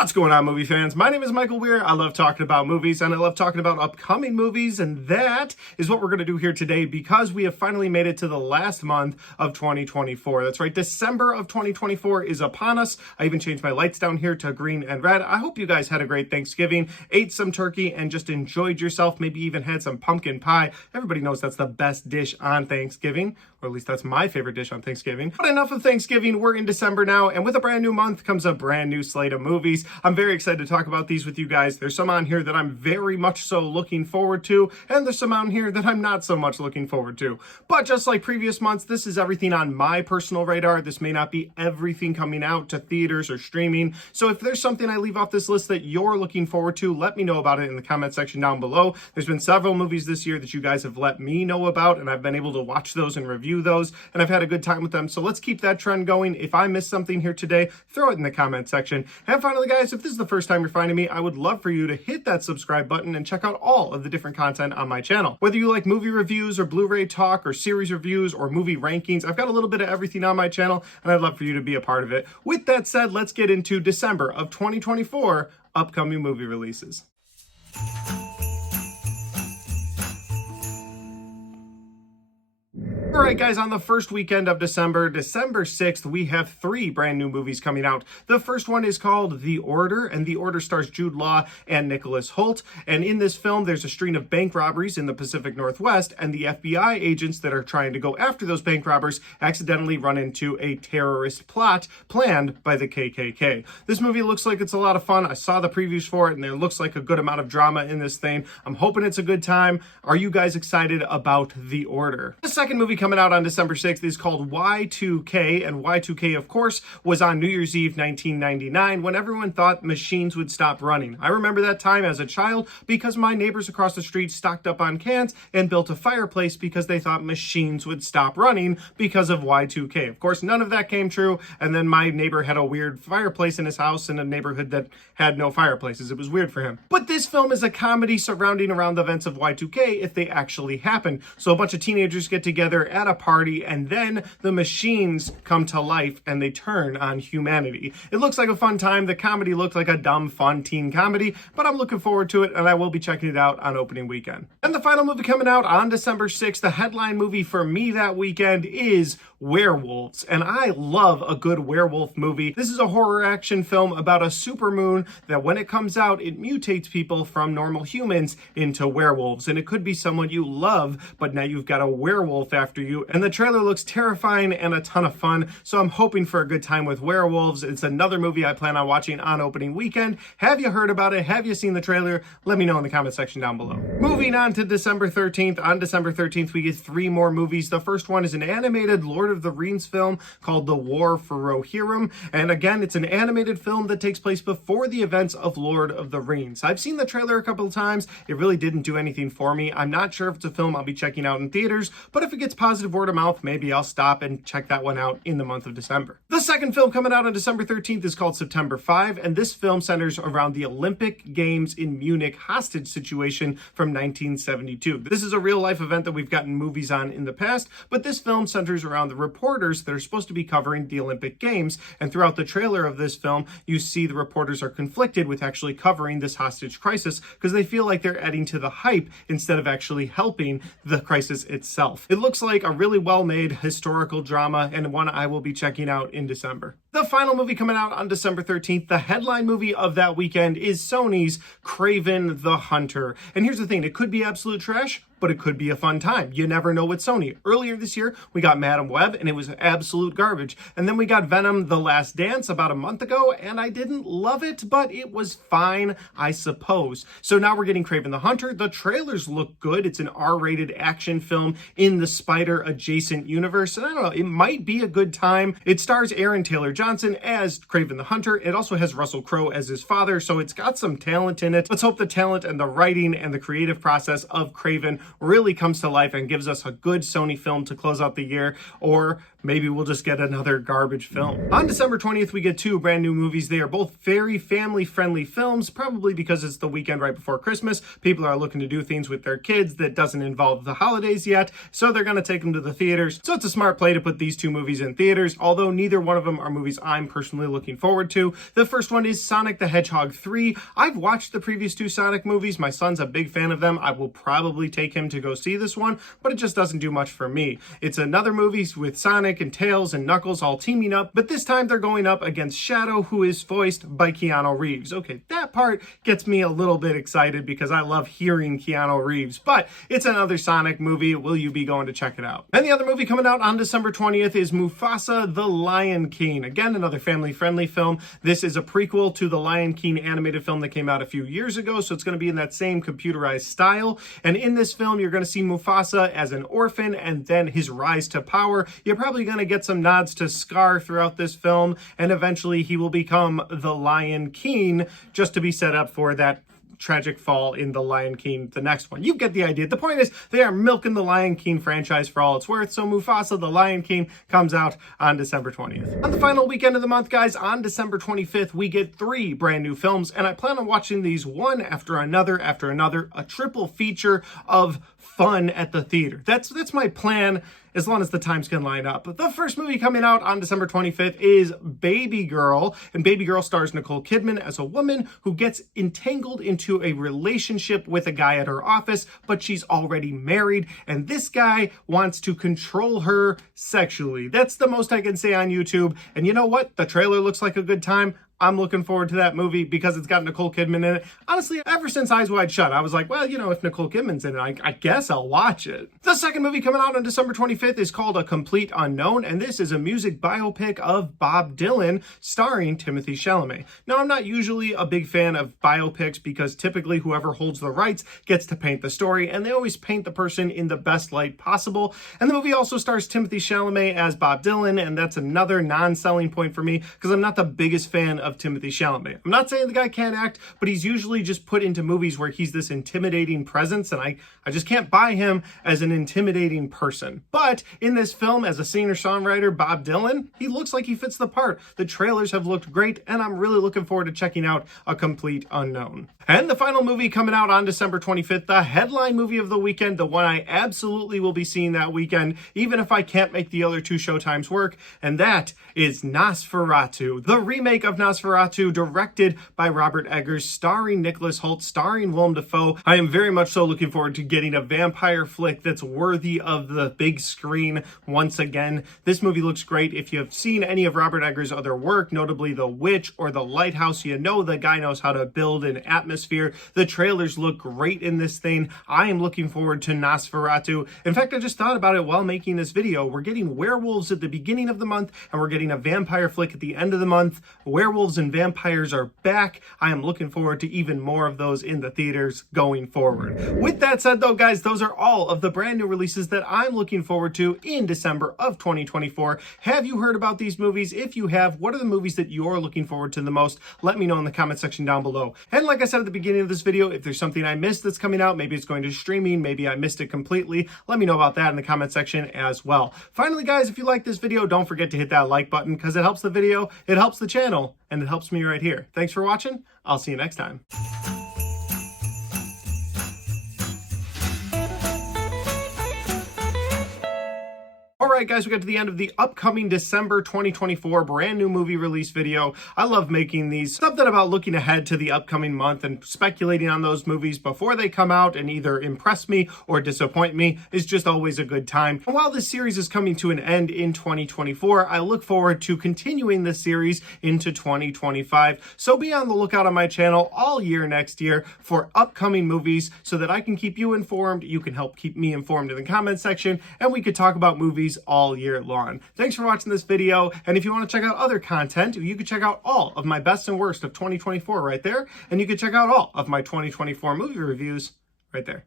What's going on, movie fans? My name is Michael Weer. I love talking about movies, and I love talking about upcoming movies, and that is what we're going to do here today because we have finally made it to the last month of 2024. That's right, December of 2024 is upon us. I even changed my lights down here to green and red. I hope you guys had a great Thanksgiving, ate some turkey, and just enjoyed yourself, maybe even had some pumpkin pie. Everybody knows that's the best dish on Thanksgiving, or at least that's my favorite dish on Thanksgiving. But enough of Thanksgiving, we're in December now, and with a brand new month comes a brand new slate of movies. I'm very excited to talk about these with you guys. There's some on here that I'm very much so looking forward to, and there's some on here that I'm not so much looking forward to. But just like previous months, this is everything on my personal radar. This may not be everything coming out to theaters or streaming. So if there's something I leave off this list that you're looking forward to, let me know about it in the comment section down below. There's been several movies this year that you guys have let me know about, and I've been able to watch those and review those, and I've had a good time with them. So let's keep that trend going. If I missed something here today, throw it in the comment section. And finally, guys, if this is the first time you're finding me, I would love for you to hit that subscribe button and check out all of the different content on my channel. Whether you like movie reviews or Blu-ray talk or series reviews or movie rankings, I've got a little bit of everything on my channel, and I'd love for you to be a part of it. With that said, let's get into December of 2024 upcoming movie releases. All right, guys, on the first weekend of December 6th, we have 3 brand new movies coming out. The first one is called The Order, and The Order stars Jude Law and Nicholas Hoult. And in this film, there's a string of bank robberies in the Pacific Northwest, and the FBI agents that are trying to go after those bank robbers accidentally run into a terrorist plot planned by the KKK. This movie looks like it's a lot of fun. I saw the previews for it, and there looks like a good amount of drama in this thing. I'm hoping it's a good time. Are you guys excited about The Order? The second movie coming out on December 6th is called Y2K, and Y2K, of course, was on New Year's Eve 1999 when everyone thought machines would stop running. I remember that time as a child because my neighbors across the street stocked up on cans and built a fireplace because they thought machines would stop running because of Y2K. Of course, none of that came true, and then my neighbor had a weird fireplace in his house in a neighborhood that had no fireplaces. It was weird for him. But this film is a comedy surrounding around the events of Y2K if they actually happen. So a bunch of teenagers get together at a party, and then the machines come to life and they turn on humanity. It looks like a fun time. The comedy looked like a dumb, fun teen comedy, but I'm looking forward to it, and I will be checking it out on opening weekend. And the final movie coming out on December 6th, the headline movie for me that weekend is Werewolves, and I love a good werewolf movie. This is a horror action film about a supermoon that when it comes out, it mutates people from normal humans into werewolves, and it could be someone you love, but now you've got a werewolf after you, and the trailer looks terrifying and a ton of fun, so I'm hoping for a good time with Werewolves. It's another movie I plan on watching on opening weekend. Have you heard about it? Have you seen the trailer? Let me know in the comment section down below. Moving on to December 13th. On December 13th, we get 3 more movies. The first one is an animated Lord of the Rings film called The War for Rohirrim, and again, it's an animated film that takes place before the events of Lord of the Rings. I've seen the trailer a couple of times. It really didn't do anything for me. I'm not sure if it's a film I'll be checking out in theaters, but if it gets positive word of mouth, maybe I'll stop and check that one out in the month of December. The second film coming out on December 13th is called September 5, and this film centers around the Olympic Games in Munich hostage situation from 1972. This is a real-life event that we've gotten movies on in the past, but this film centers around the reporters that are supposed to be covering the Olympic Games, and throughout the trailer of this film, you see the reporters are conflicted with actually covering this hostage crisis because they feel like they're adding to the hype instead of actually helping the crisis itself. It looks like a really well-made historical drama and one I will be checking out in December. The final movie coming out on December 13th, the headline movie of that weekend, is Sony's Kraven the Hunter. And here's the thing, it could be absolute trash, but it could be a fun time. You never know with Sony. Earlier this year, we got Madam Web, and it was absolute garbage. And then we got Venom: The Last Dance about a month ago, and I didn't love it, but it was fine, I suppose. So now we're getting Kraven the Hunter. The trailers look good. It's an R-rated action film in the Spider-adjacent universe, and I don't know, it might be a good time. It stars Aaron Taylor Johnson as Kraven the Hunter. It also has Russell Crowe as his father, so it's got some talent in it. Let's hope the talent and the writing and the creative process of Kraven really comes to life and gives us a good Sony film to close out the year, or maybe we'll just get another garbage film. On December 20th, we get two brand new movies. They are both very family-friendly films, probably because it's the weekend right before Christmas. People are looking to do things with their kids that doesn't involve the holidays yet, so they're going to take them to the theaters. So it's a smart play to put these two movies in theaters, although neither one of them are movies I'm personally looking forward to. The first one is Sonic the Hedgehog 3. I've watched the previous two Sonic movies. My son's a big fan of them. I will probably take him to go see this one, but it just doesn't do much for me. It's another movie with Sonic and Tails and Knuckles all teaming up, but this time they're going up against Shadow, who is voiced by Keanu Reeves. Okay, that part gets me a little bit excited because I love hearing Keanu Reeves, but it's another Sonic movie. Will you be going to check it out? And the other movie coming out on December 20th is Mufasa the Lion King. Again, another family-friendly film. This is a prequel to the Lion King animated film that came out a few years ago, so it's going to be in that same computerized style. And in this film, you're going to see Mufasa as an orphan and then his rise to power. You're probably going to get some nods to Scar throughout this film, and eventually he will become the Lion King, just to be set up for that tragic fall in the Lion King, the next one. You get the idea. The point is, they are milking the Lion King franchise for all it's worth, so Mufasa the Lion King comes out on December 20th. On the final weekend of the month, guys, on December 25th, we get three brand new films, and I plan on watching these one after another, a triple feature of fun at the theater. That's my plan, as long as the times can line up. But the first movie coming out on December 25th is Baby Girl, and Baby Girl stars Nicole Kidman as a woman who gets entangled into a relationship with a guy at her office, but she's already married, and this guy wants to control her sexually. That's the most I can say on YouTube, and you know what? The trailer looks like a good time. I'm looking forward to that movie because it's got Nicole Kidman in it. Honestly, ever since Eyes Wide Shut, I was like, well, you know, if Nicole Kidman's in it, I guess I'll watch it. The second movie coming out on December 25th is called A Complete Unknown, and this is a music biopic of Bob Dylan starring Timothée Chalamet. Now, I'm not usually a big fan of biopics because typically whoever holds the rights gets to paint the story, and they always paint the person in the best light possible. And the movie also stars Timothée Chalamet as Bob Dylan, and that's another non-selling point for me because I'm not the biggest fan of Timothée Chalamet. I'm not saying the guy can't act, but he's usually just put into movies where he's this intimidating presence, and I just can't buy him as an intimidating person. But in this film, as a singer-songwriter, Bob Dylan, he looks like he fits the part. The trailers have looked great, and I'm really looking forward to checking out A Complete Unknown. And the final movie coming out on December 25th, the headline movie of the weekend, the one I absolutely will be seeing that weekend, even if I can't make the other two showtimes work, and that is Nosferatu, the remake of Nosferatu, directed by Robert Eggers, starring Nicholas Hoult, starring Willem Dafoe. I am very much so looking forward to getting a vampire flick that's worthy of the big screen once again. This movie looks great. If you have seen any of Robert Eggers' other work, notably The Witch or The Lighthouse, you know the guy knows how to build an atmosphere. The trailers look great in this thing. I am looking forward to Nosferatu. In fact, I just thought about it while making this video. We're getting werewolves at the beginning of the month, and we're getting a vampire flick at the end of the month. Werewolves and vampires are back. I am looking forward to even more of those in the theaters going forward. With that said, though, guys, those are all of the brand new releases that I'm looking forward to in December of 2024. Have you heard about these movies? If you have, what are the movies that you're looking forward to the most? Let me know in the comment section down below. And like I said at the beginning of this video, if there's something I missed that's coming out, maybe it's going to streaming, maybe I missed it completely, let me know about that in the comment section as well. Finally, guys, if you like this video, don't forget to hit that like button because it helps the video, it helps the channel, and it helps me right here. Thanks for watching. I'll see you next time. Alright guys, we got to the end of the upcoming December 2024 brand new movie release video. I love making these. Something about looking ahead to the upcoming month and speculating on those movies before they come out and either impress me or disappoint me is just always a good time. And while this series is coming to an end in 2024, I look forward to continuing this series into 2025. So be on the lookout on my channel all year next year for upcoming movies so that I can keep you informed. You can help keep me informed in the comment section, and we could talk about movies all year long. Thanks for watching this video, and if you want to check out other content, you can check out all of my best and worst of 2024 right there, and you can check out all of my 2024 movie reviews right there.